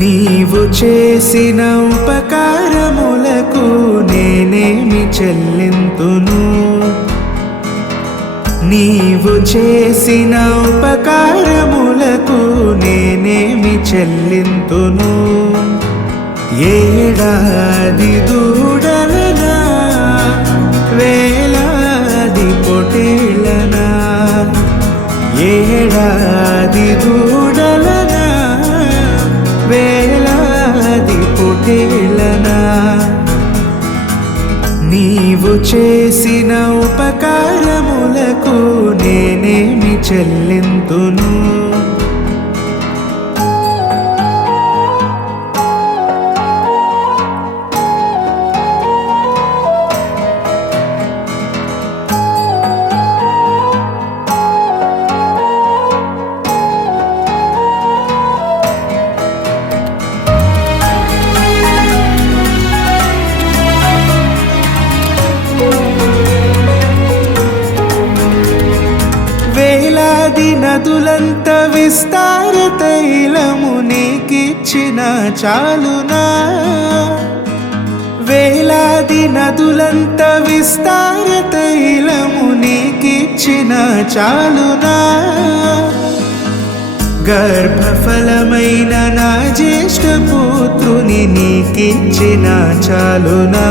నీవు చేసిన ఉపకారములకు నేనేమి చెల్లింతును? నీవు చేసిన ఉపకారములకు నేనేమి చెల్లింతును? ఏడాది దూడలనా, వేలాది పొటేళ్ళనా, ఏడాది దూడలనా, వేలాది పొటేళ్ళనా, నీవు చేసిన ఉపకారములకు నేనేమి చెల్లింతును? వేలాది నదులంత విస్తార తైలము నీకిచ్చిన చాలునా? వేలాది నదులంత విస్తార తైలము నీకిచ్చిన చాలునా? గర్భఫలమైన నా జ్యేష్ఠ పుత్రుని నీకిచ్చిన చాలునా?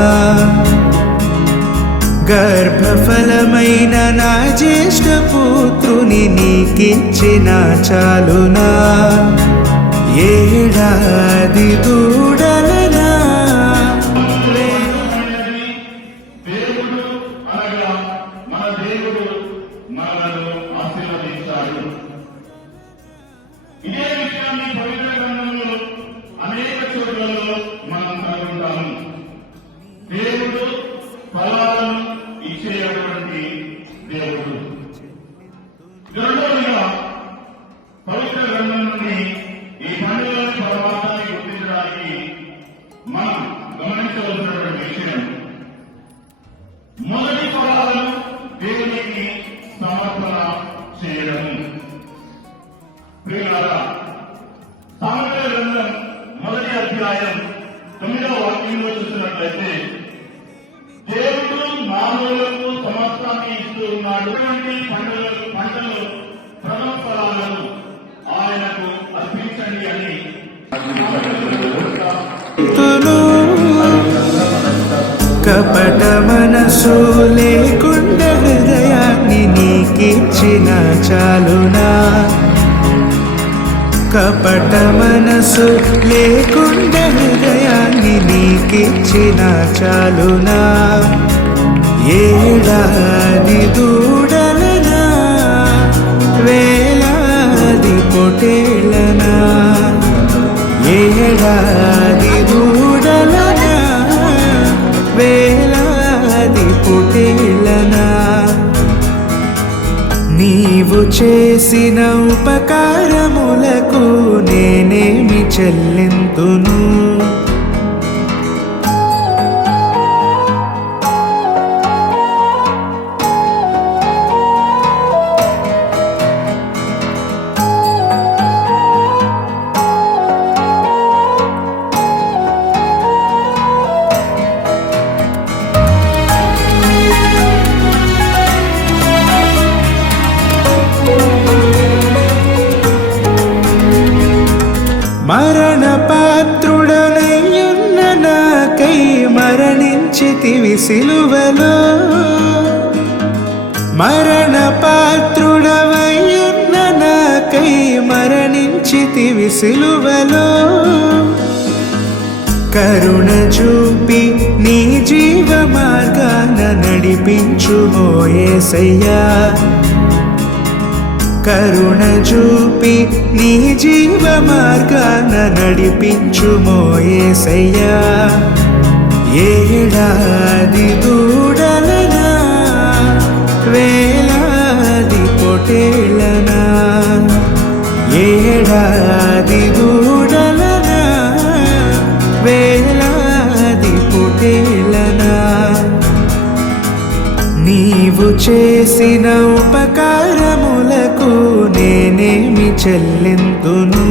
గర్భఫలమైన నా జ్యేష్ఠ పుత్రుని నీకిచ్చిన చాలునా? ఏడాది దూడలనా, ఇదే విషయాన్ని పవిత్ర గ్రంథంలో అనేక చోట్లలో మనం కనుగొంటాము. దేవుడు ఫలాలను ఇచ్చేటువంటి దేవుడు. రెండవదిగా పవిత్ర గ్రంథం నుండి ఈ పండుగల పరమాత్మని గుర్తించడానికి మనం గమనించవలసినటువంటి విషయం, మొదటి ఫలాలను దేవునికి సమర్పణ చేయడము. ప్రియులారా, సామెతల గ్రంథం 1వ అధ్యాయం 9వ వాక్యంలో చూసినట్లయితే, దేవుడు మానవులకు సమస్తాన్ని ఇస్తూ ఉన్నాడు. పంటలు ప్రథమ ఫలాలను ఆయనకు అర్పించండి అని కపట మనసు లేకుండా హృదయాన్ని నీకిచ్చిన చాలునా? కపట మనసు లేకుండా హృదయాన్ని నీకిచ్చిన చాలునా? ఏడాది దూడలనా, వేలాది పొటేళ్ళనా, ఏడాది దూడలనా, వేలాది పొటేళ్ళనా, నీవు చేసిన ఉపకారములకు నేనేమి చెల్లింతును? మరణ పాత్రుడనయ్యున్న నాకై మరణించితివి సిలువలో, మరణ పాత్రుడవయ్యున్న నాకై మరణించితివి సిలువలో, కరుణ చూపి నీ జీవ మార్గాన నడిపించుమో యేసయ్యా, కరుణ చూపి నీ జీవ మార్గాన నడిపించుమో యేసయ్యా. ఏడాది దూడలనా, వేలాది పొటేళ్ళనా, ఏడాది దూడలనా, వేలాది పొటేళ్ళనా, నీవు చేసిన ఉపకారములకు నేనేమి చెల్లింతును?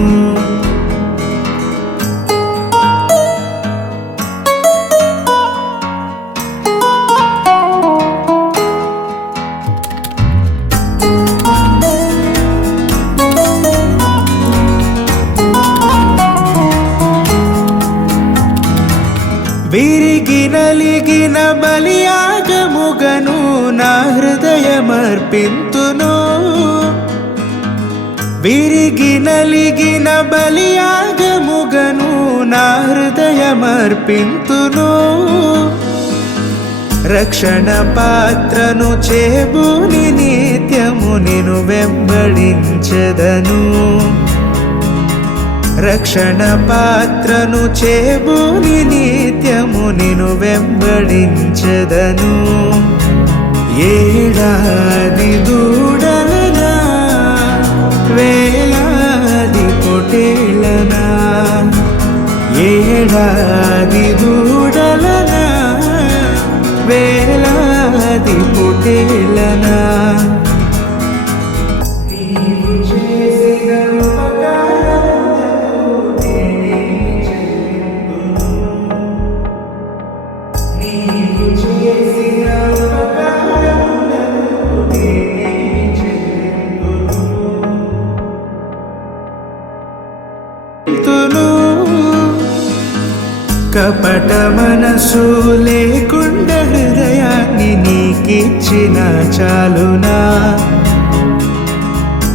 విరిగి నలిగిన బలియాగముగను నా హృదయమర్పింతును. విరిగి నలిగిన బలియాగముగను నా హృదయమర్పింతును. రక్షణ పాత్రను చేబూని నిత్యము నిన్ను వెంబడించెదను. రక్షణ పాత్రను చేబూని నిత్యము నిన్ను వెంబడించెదను. ఏడాది దూడలనా వేలాది పొటేలనా, ఏడాది దూడలనా వేలాది పొటేలనా, నీవు చేసిన ఉపకారములకు నేనేమి చెల్లింతును. నీవు చేసిన ఉపకారములకు నేనేమి చెల్లింతును. కపట మనసు లేకుండా హృదయాన్ని నీకిచ్చిన చాలునా.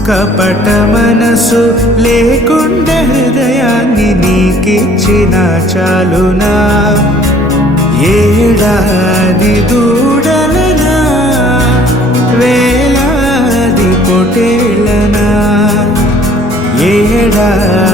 కపట మనసు లేకుండా హృదయాన్ని నీకిచ్చిన చాలునా. ఏడాది దూడలనా వేలాది పొటేలనా, ఏడాది